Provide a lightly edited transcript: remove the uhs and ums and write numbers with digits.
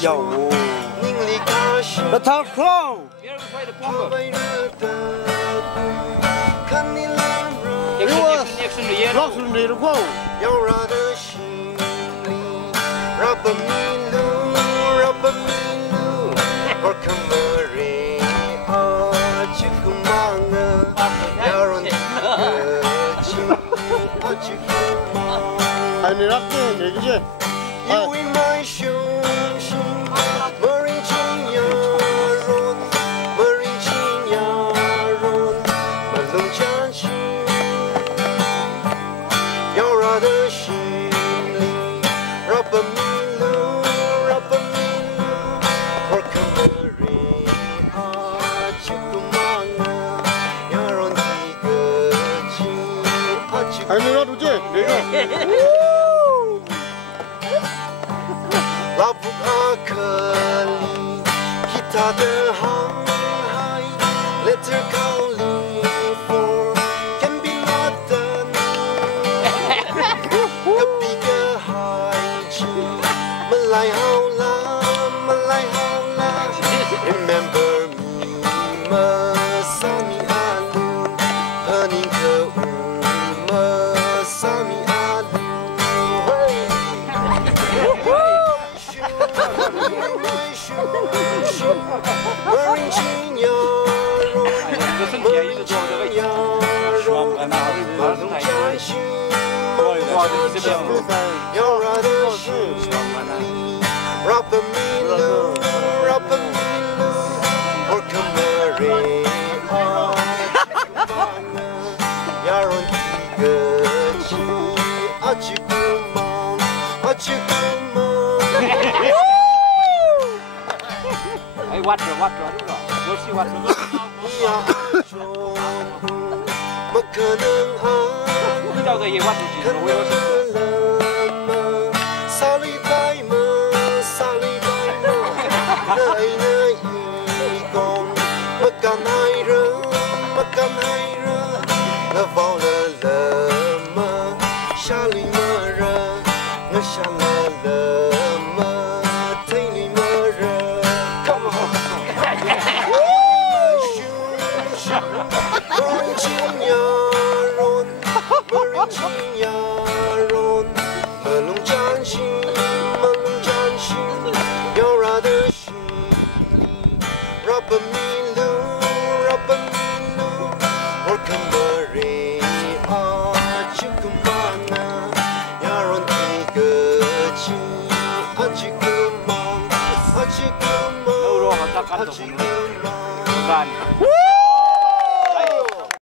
有，那他好。老是那个好。你那个那个是，因为买熊心，没人亲呀人，没人亲呀人，没人相信，要让的心里，让不迷路，让不迷路，我看没人啊，就不忙啊，要让几个亲啊，就。还没让出去，那个。老不阿克里，kita的航海 ，Let her calling for can be not done。隔壁的海景，没来好啦，没来好啦。Remember me， me萨米阿鲁，和你可乌me萨米阿鲁。วัดเหรอรู้เหรอรถที่วัดที่เราเคยวัดจริงๆเราเว้ยซาลีไปมาซาลีไปมาเนยเนยอีกองมากันให้เรือมากันให้เรือแล้วฟอลเลอมาชาลีมาเรือเงาชาลาเลอมาเทลีมาเรือKan.